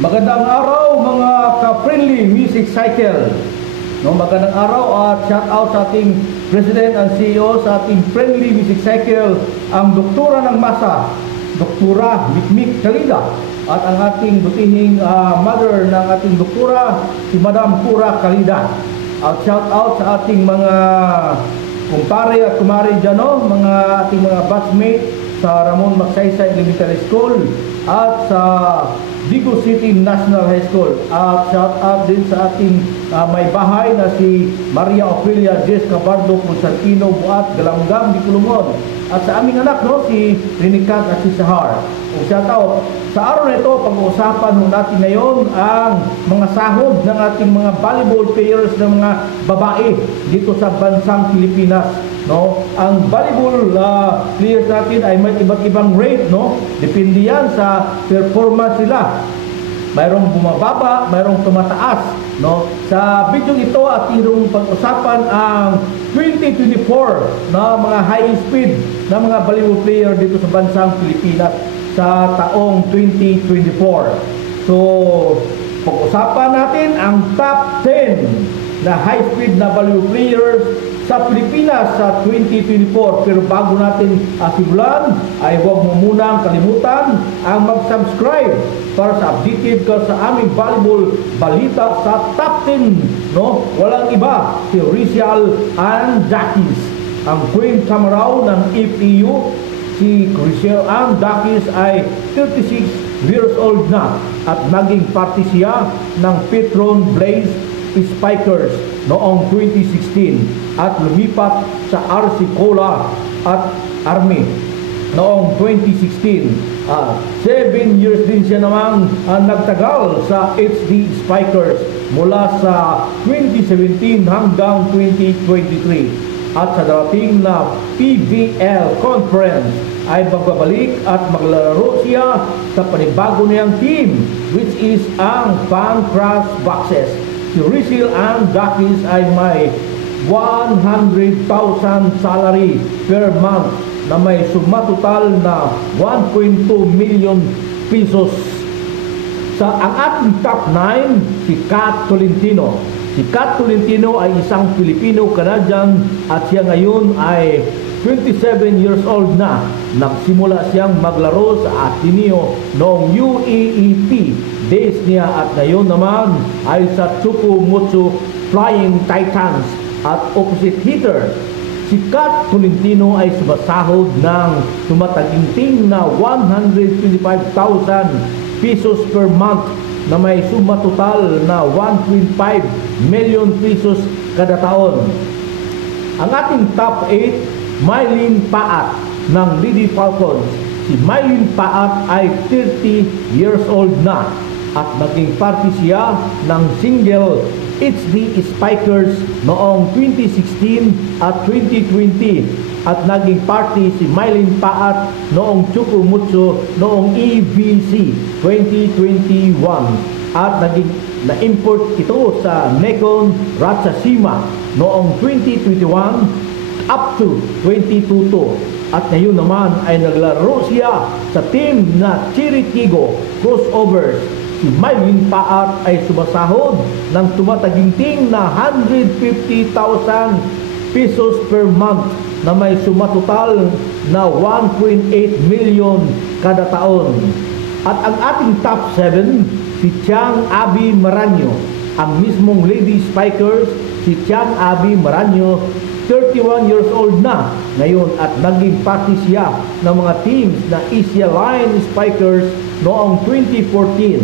Magandang araw mga ka-friendly music cycle. No, magandang araw at shout out sa ating President and CEO sa ating friendly music cycle, ang doktora ng masa, Doktora Mikmik Kalida, at ang ating butihing mother ng ating doktora, si Madam Pura Kalida. At shout out sa ating mga kumpare at kumari dyan, no? Mga ating mga batchmate sa Ramon Magsaysay Elementary School at sa Digo City National High School. At shout out din sa ating may bahay na si Maria Ofelia Jess Cabardo Constantino Buat Galanggam di Kulumon. At sa aming anak, no, si Rinikat at si Sahar. O shout out. Sa araw na ito, pag-uusapan natin ngayon ang mga sahod ng ating mga volleyball players ng mga babae dito sa bansang Pilipinas. No, ang volleyball players natin ay may iba't ibang rate, no? Depende yan sa performance nila. Mayroong bumababa, mayroong tumataas, no? Sa video ito at tirong pag-usapan ang 2024 na mga high speed na mga volleyball player dito sa bansang Pilipinas sa taong 2024. So, pag-usapan natin ang top 10 na high speed na volleyball players sa Pilipinas sa 2024. Pero bago natin simulan, ay huwag mo munang kalimutan ang mag-subscribe para sa updated ka sa aming volleyball balita sa top 10. No? Walang iba, si Rizal Ann Dakis, ang Queen Tamaraw ng FEU. Si Rizal Ann Dakis ay 36 years old na at naging parte siya ng Petron Blaze Spikers noong 2016 at lumipat sa RC Cola at Army noong 2016. 7 years din siya namang nagtagal sa HD Spikers mula sa 2017 hanggang 2023. At sa darating na PBL Conference ay magbabalik at maglalaro siya sa panibago niyang team, which is ang Pancras Boxes. Si Rizal Ann Dakis ay may 100,000 salary per month na may suma total na 1.2 million pesos. Sa ang ating top 9, si Kat Tolentino. Si Kat Tolentino ay isang Filipino-Canadian at siya ngayon ay 27 years old na. Nagsimula siyang maglaro sa Ateneo noong UAAP days niya at ngayon naman ay sa Tsukumucho Flying Titans at opposite hitter. Si Kat Tolentino ay sumasahod ng tumataginting na 125,000 pesos per month na may suma total na 1.5 million pesos kada taon. Ang ating top 8, Mylene Paat ng Lady Falcons. Si Mylene Paat ay 30 years old na at naging parte siya ng single HD Spikers noong 2016 at 2020 at naging party si Mylene Paat noong Tsukumucho noong EBC 2021 at naging na-import ito sa Nekon Ratchasima noong 2021 up to 2022 at ngayon naman ay naglaro siya sa team na Chiritigo Crossovers. Si Mylene Paat ay sumasahod ng tumataginting na 150,000 pesos per month na may suma total na 1.8 million kada taon. At ang ating top 7, si Chang Abby Maranyo, ang mismong Lady Spikers. Si Chang Abby Maranyo, 31 years old na ngayon at naging parte siya ng mga teams na Asia Line Spikers noong 2014,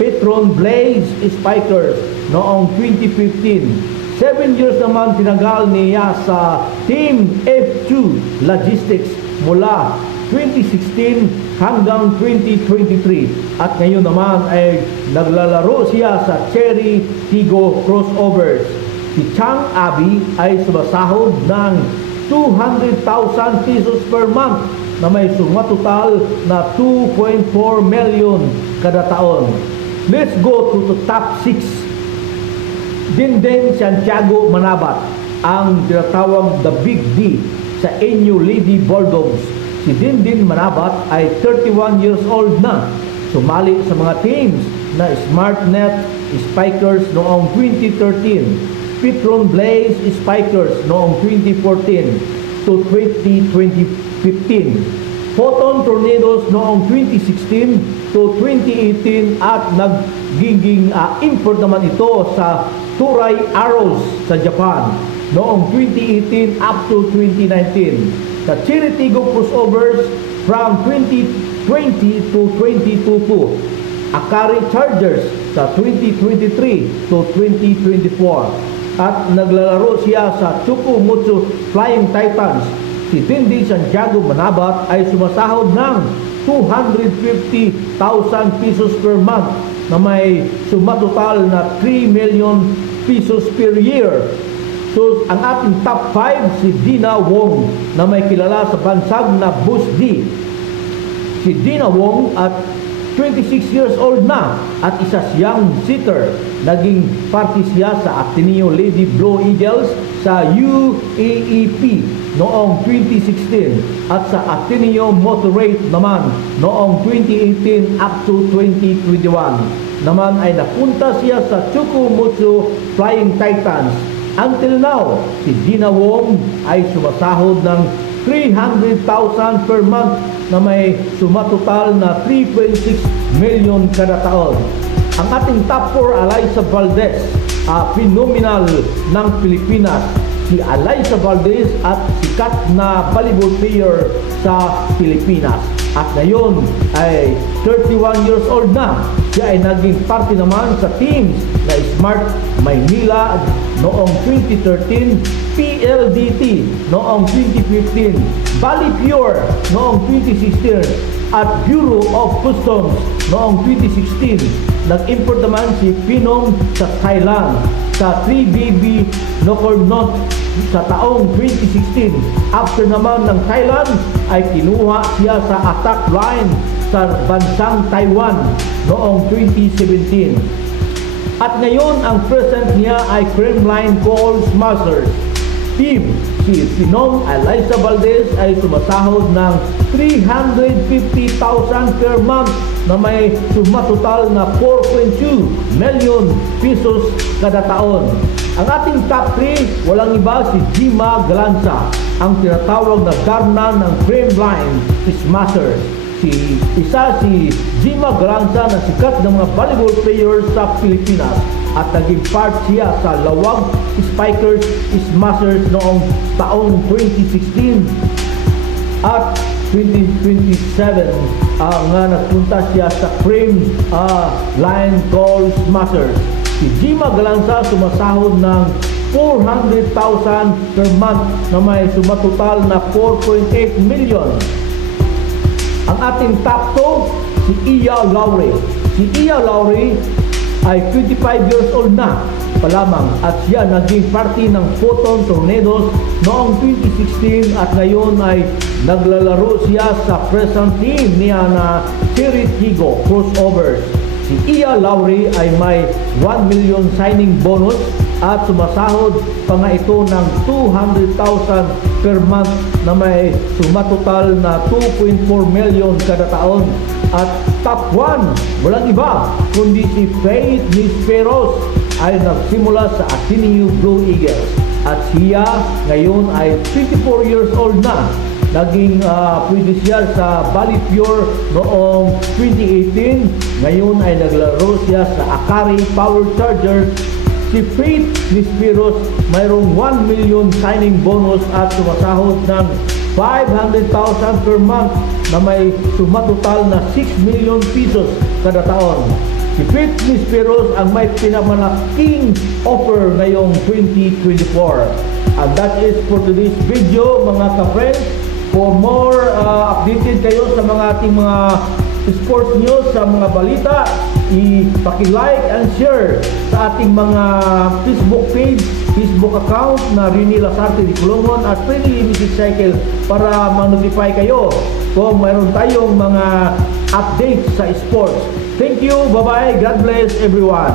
Petron Blaze Spikers noong 2015. 7 years naman tinagal niya sa Team F2 Logistics mula 2016 hanggang 2023 at ngayon naman ay naglalaro siya sa Cherry Tigo Crossovers. Si Chang Abby ay sumasahod ng 200,000 pesos per month na may suma total na 2.4 million kada taon. Let's go to the top 6. Dindin Santiago Manabat, ang tinatawag the Big D sa NU Lady Bulldogs. Si Dindin Manabat ay 31 years old na sumali sa mga teams na SmartNet Spikers noong 2013, Petron Blaze Spikers noong 2014 to 2015, Photon Tornadoes noong 2016 to 2018 at nagiging import naman ito sa Turay Arrows sa Japan noong 2018 up to 2019. Sa Chiritigo Crossovers from 2020 to 2022, Akari Chargers sa 2023 to 2024 at naglalaro siya sa Chukwumutsu Flying Titans. Si Dindi Santiago Manabat ay sumasahod ng 250,000 pesos per month na may sumatotal na 3 million pesos per year. So, ang ating top 5, si Dina Wong na may kilala sa bansag na Bus D. Si Dina Wong at 26 years old na at isa siyang sitter. Naging party siya sa Ateneo Lady Blue Eagles sa UAAP noong 2016 at sa Ateneo Motorrate naman noong 2018 up to 2021. Naman ay napunta siya sa Chukwumutsu Flying Titans. Until now, si Dina Wong ay sumasahod ng 300,000 per month na may sumatotal na 3.6 million kada taon. Ang ating top 4, Alyssa Valdez, phenomenal ng Pilipinas. Si Alyssa Valdez at sikat na volleyball player sa Pilipinas. At ngayon ay 31 years old na. Siya ay naging parte naman sa teams na Smart Maynila noong 2013, PLDT noong 2015, Bali Pure noong 2016, at Bureau of Customs noong 2016. Nag-import naman si Pinong sa Thailand sa 3BB Nokornot sa taong 2016. After naman ng Thailand ay kinuha siya sa attack line sa bansang Taiwan noong 2017. At ngayon ang present niya ay Kremlin Coal Smashers team. Si Pinong Alyssa Valdez ay sumasahod ng 350,000 per month na may sumatotal na 4.2 million pesos kada taon. Ang ating top 3, walang iba si Jima Galanza, ang tinatawag na Garna ng Kremlin Smashers. Si Jima Galanza na sikat ng mga volleyball players sa Pilipinas at naging part siya sa Lawag Spikers Smashers noong taong 2016 at 2027 nga nagpunta siya sa Kremlin Coal Smashers. Si Jima Galanza sumasahod ng 400,000 per month na may sumatotal na 4.8 million. Ang ating top 2, si Iya Lowry. Si Iya Lowry ay 25 years old na pa lamang at siya naging party ng Photon Tornadoes noong 2016 at ngayon ay naglalaro siya sa present team niya na Chiritigo Crossovers. Si Iya Lowry ay may 1 million signing bonus at sumasahod pa nga ito ng 200,000 per month na may sumatotal na 2.4 million kada taon. At top 1, walang iba kundi si Faith Nisperos ay nagsimula sa Ateneo Blue Eagles at siya ngayon ay 24 years old na. Naging pwede siya sa Bali Pure noong 2018. Ngayon ay naglaro siya sa Akari Power Charger. Si Faith Nisperos mayroong 1 million signing bonus at sumasahod ng 500,000 per month na may sumatotal na 6 million pesos kada taon. Si Faith Nisperos ang may pinamalaking offer ngayong 2024. And that is for today's video mga ka-friends. For more updated kayo sa mga ating mga sports news, sa mga balita, i-paki-like and share sa ating mga Facebook page, Facebook account na Rene Lasarte de Colongon at Friendly Music Cycle para ma-notify kayo kung mayroon tayong mga updates sa sports. Thank you, bye-bye, God bless everyone.